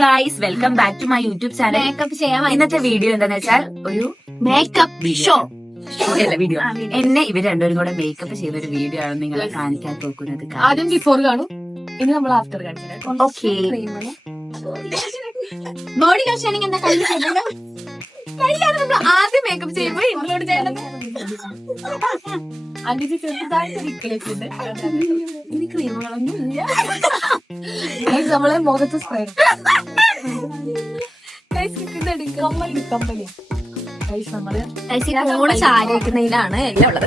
Guys, welcome back to my YouTube channel. Makeup ചെയ്യാൻ ഇന്നത്തെ video എന്താന്ന് വെച്ചാൽ ഒരു മേക്കപ്പ് ഷോ വീഡിയോ. എന്നെ ഇവർ രണ്ടുപേരും കൂടെ മേക്കപ്പ് ചെയ്ത ഒരു വീഡിയോ ആണ് നിങ്ങളെ കാണിക്കാൻ നോക്കുന്നത്. ആദ്യം ബിഫോർ കാണും, ഇനി നമ്മൾ ആഫ്റ്റർ കാണിച്ചു. ഓക്കെ, ബോഡി ലോഷനിങ് എന്താ കയ്യിലാണ് നമ്മൾ ആദ്യം മേക്കപ്പ് ചെയ്യുമ്പോൾ ഇൻക്ലൂഡ് ചെയ്യേണ്ടത്. അതിന് ചെറുതായിട്ട് വിക്കലിട്ടുണ്ട്. ഇനി ക്രീമുകളൊന്നും ഇല്ല. നമ്മളെ മുഖത്ത് സ്പ്രേ നമ്മള് ചാരി വെക്കുന്നതിലാണ് എല്ലാം ഉള്ളത്.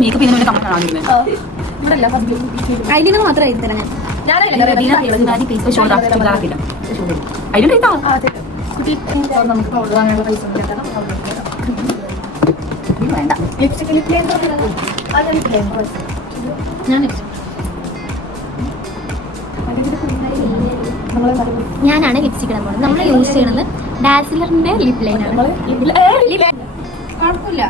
മേക്കപ്പ് ചെയ്യുന്ന ഐലിന് മാത്രം എഴുതല ഞാനാണ് ലിപ്സ്റ്റിക് ഇടാൻ പോകുന്നത്. നമ്മൾ യൂസ് ചെയ്യണത് ഡാസിലറിന്റെ ലിപ് ലൈനാണ്. കുഴപ്പമില്ല,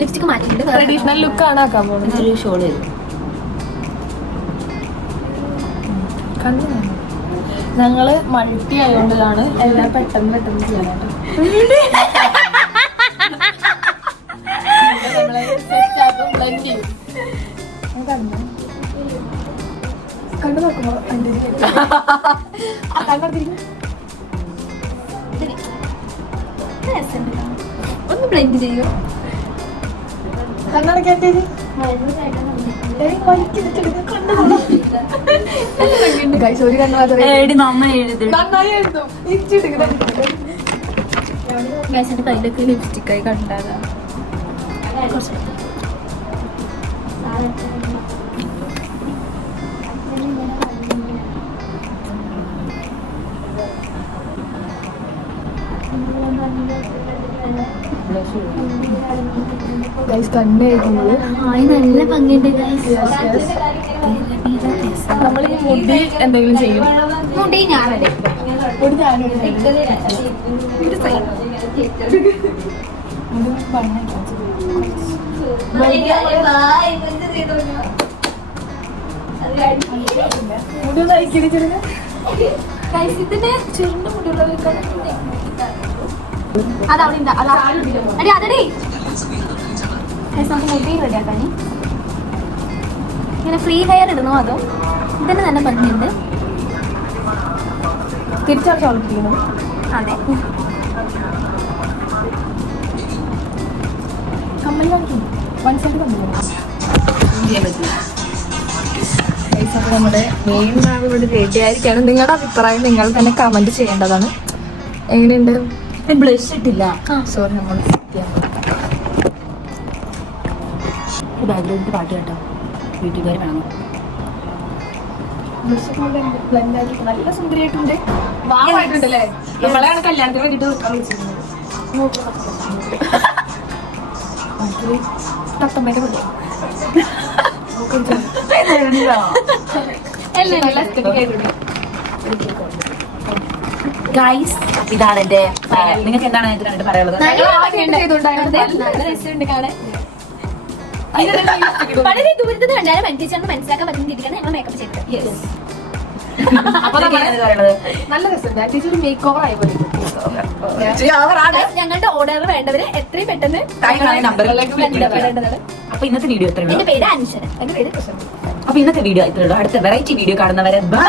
ലിപ്സ്റ്റിക് മാറ്റിയിട്ട് ട്രഡീഷണൽ ലുക്ക് ആണ് ആക്കാൻ പോകുന്നത്. ഒരു ഷോള് ഞങ്ങള് മൾട്ടി ആയതുകൊണ്ടാണ് എല്ലാം പെട്ടെന്ന് ചെയ്യാനായിട്ട്. കണ്ടു നോക്കുമ്പോ ഒന്ന് ബ്ലെൻഡ് ചെയ്യോ. ഒരു കയ്യിലൊക്കെ ലിപ്സ്റ്റിക്കായി കണ്ടാകാം. നല്ല ഭംഗിയുണ്ട്. നമ്മൾ മുടി എന്തെങ്കിലും ചെയ്യും. മുടി ഞാനല്ലേ ഇതിന്റെ ചെറുണ്ട മുടിയുള്ള അതവിടെ അടി അതടി നമുക്ക് മുടി റെഡിയാക്കാൻ ഇങ്ങനെ ഫ്രീ ഹെയർ ഇടുന്നോ അതോ ഇതിന് നല്ല ഭംഗിയുണ്ട്. തിരിച്ചറിച്ച് വളർത്തിക്കുന്നു. അതെ, കമ്മൽ കാണിക്കുന്നു. വൺ സൈഡ് കമ്മൽ. നമ്മുടെ മെയിൻ നാവ് ഇവിടെ റെഡി ആയിരിക്കാണ്. നിങ്ങളുടെ അഭിപ്രായം നിങ്ങൾ തന്നെ കമന്റ് ചെയ്യേണ്ടതാണ്. എങ്ങനെയുണ്ട്? ബ്ലഷ് ഇട്ടില്ല. സോറി, നമ്മൾ ബാക്ക്ഗ്രൗണ്ടിൽ പാട്ട് കേട്ടോ, വീട്ടുകാർ വേണം. നല്ല സുന്ദരിയായിട്ടുണ്ട്. വാവായിട്ടുണ്ടല്ലേ? നമ്മളെയാണ് കല്യാണത്തിന് വേണ്ടിട്ട് വെക്കാൻ വിളിച്ചിരുന്നത്. തത്തമ്മേന്റെ കുട്ടി ഗൈസ്, ഇതാണ് എന്റെ. നിങ്ങൾക്ക് എന്താണ് ഇതിനായിട്ട് പറയാനുള്ളത്? വളരെ ദൂരത്ത് കണ്ടാലും മനസ്സിലാക്കാൻ പറ്റുന്ന രീതിക്കാണ് ഞങ്ങൾ മേക്കപ്പ് ചെയ്തത്. നല്ല രസമുണ്ട്. ടീച്ചർ മേക്ക് ഓവർ ആയ പോലെ. ഞങ്ങളുടെ ഓർഡർ വേണ്ടവര് എത്രയും പെട്ടെന്ന് അപ്പൊ ഇന്നത്തെ വീഡിയോ എത്ര? എന്റെ പേര് അനുശ്വരൻ. എന്റെ പേര്. അപ്പൊ ഇന്നത്തെ വീഡിയോ ഇത്രയുള്ളൂ. അടുത്ത വെറൈറ്റി വീഡിയോ കാണുന്നവരെ ബൈ.